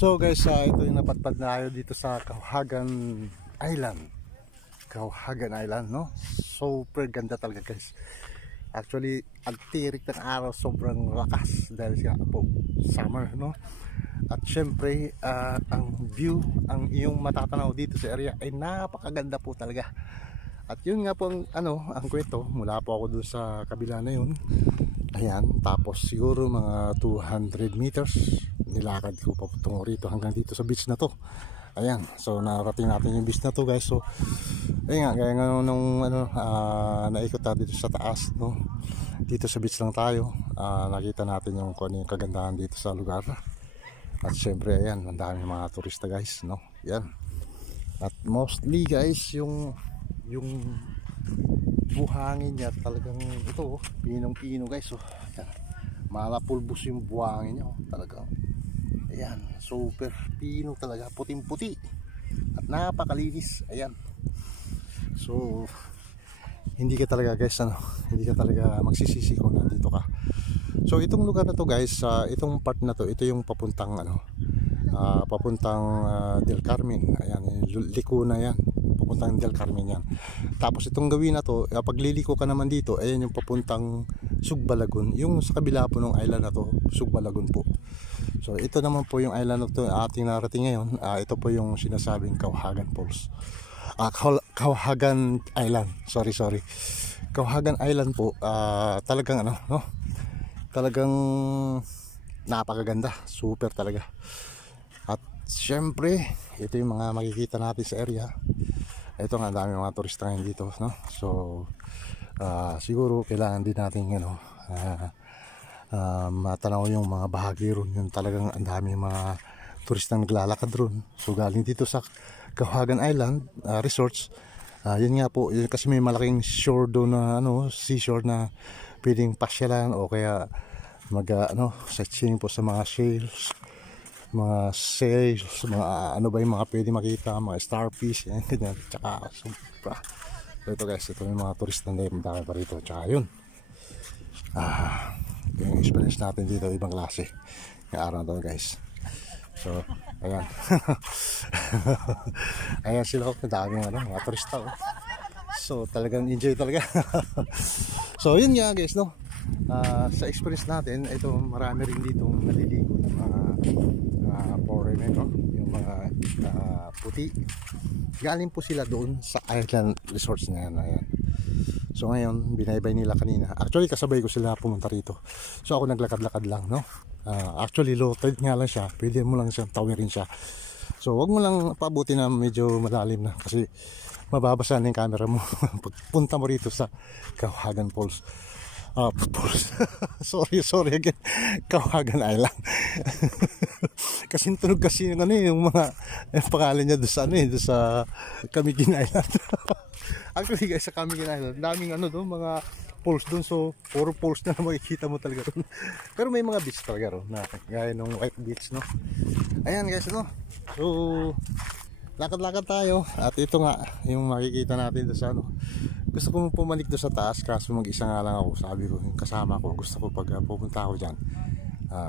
So guys, ito yung napadpad na tayo dito sa Cauhagan Island. Cauhagan Island, no? Super ganda talaga guys. Actually, ang tirik ng araw, sobrang lakas dahil siya po summer, no? At syempre, ang view, ang iyong matatanaw dito sa area ay napakaganda po talaga. At yun nga po ang kwento, mula po ako dun sa kabila na yun. Ayan, tapos siguro mga 200 meters nilakad ko patungo rito hanggang dito sa beach na to. Ayan, so narating natin yung beach na to guys. So ayun nga, gaya nga nung naikot natin dito sa taas, no? Dito sa beach lang tayo. Nakita natin yung kagandahan dito sa lugar. At syempre ayan, ang dami mga turista guys, no? Yan. At mostly guys, yung buhangin niya talagang ito, pinong-pino guys. So ayan, malapulbos yung buhangin niya, talagang ayan, super pino talaga, puting-puti at napakalinis. Ayan, so hindi ka talaga guys, hindi ka talaga magsisisi kung nandito ka. So itong lugar na to guys, itong part na to, ito yung papuntang papuntang Del Carmen. Ayan, liko na yan, papuntang Del Carmen yan. Tapos itong gawin na to, pagliliko ka naman dito, ayan yung papuntang Sugbalagon. Yung sa kabila po ng island na to, Sugbalagon po. So ito naman po yung island na to ating narating ngayon. Ito po yung sinasabing Cauhagan Falls. Cauhagan Island. Sorry. Cauhagan Island po, talagang no? Talagang napakaganda, super talaga. At syempre, ito yung mga makikita natin sa area. Ito nga, dami mga turista ngayon dito, no? So siguro kailangan din natin matanaw yung mga bahagi ron. Yung talagang ang dami mga turistang naglalakad ron. So galing dito sa Cauhagan Island Resorts, yun nga po, yun, kasi may malaking shore doon na seashore na pwedeng pasyalan o kaya sightseeing po sa mga mga sails, mga ba yung mga pwede makita, mga starfish, yan, ganyan. Tsaka sobra. So ito guys, ito yung mga turista na dami pa rito. Tsaka yun, yung experience natin dito ibang klase yung araw na to guys. So ayan. Ayan sila, daming mga turista, oh. So talagang enjoy talaga. So yun nga guys, no? Sa experience natin, ito marami rin dito naliligo ng mga foreigner, no? Yung mga puti. Galing po sila doon sa island resorts na yan. Ayan. So ngayon, binaybay nila kanina. Actually, kasabay ko sila pumunta rito. So ako naglakad-lakad lang, no? Actually, low tide nga lang siya. Pwede mo lang siyang tawirin siya. So wag mo lang paabuti na medyo malalim na, kasi mababasa na yung camera mo pagpunta mo rito sa Cauhagan Falls. sorry again, Cauhagan Island. Kasi tunog kasi yung mga pangalan niya doon sa doon sa Camiguin Island. Actually guys, sa Camiguin Island daming doon mga falls doon. So puro falls na makikita mo talaga doon. Pero may mga beach talaga ron na gaya ng White Beach, no? Ayan guys, no? So lakad-lakad tayo. At ito nga yung makikita natin doon sa gusto ko pumalik doon sa taas, kaso mag-isa nga lang ako. Sabi ko yung kasama ko, gusto ko pag pupunta ako dyan,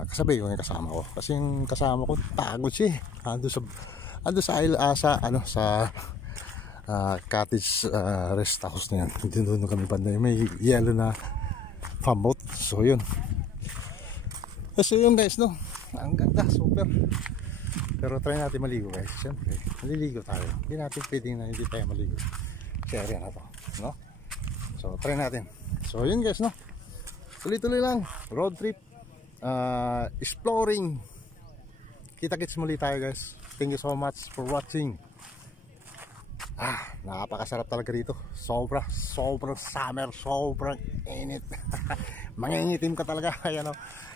kasabay ko yung kasama ko, kasi yung kasama ko pagod siya. Ando sa cottage rest house na yan. Doon kami banda, may yellow na farm boat. So yun, so yun guys, no? Ang ganda, super. Pero try natin maligo guys. Siyempre, maliligo tayo. Hindi natin pwedeng na hindi tayo maligo sa area na to, no? So try natin. So yun guys, no? Tuloy-tuloy lang, road trip, exploring. Kita-kits muli tayo guys. Thank you so much for watching. Napakasarap talaga rito. Sobrang summer, sobrang init. Mangingitim ka talaga. Ayan,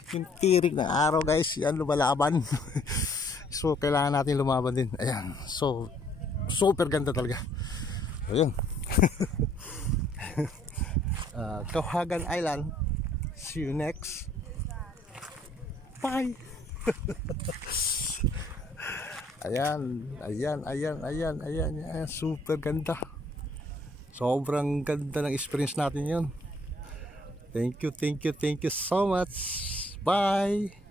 yung tirik ng araw guys, yan lumalaban. So kailangan natin lumaban din. Ayan, so super ganda talaga. So yun. Cauhagan Island. See you next. Bye. Ayan, super ganda. Sobrang ganda ng experience natin yun. Thank you so much. Bye.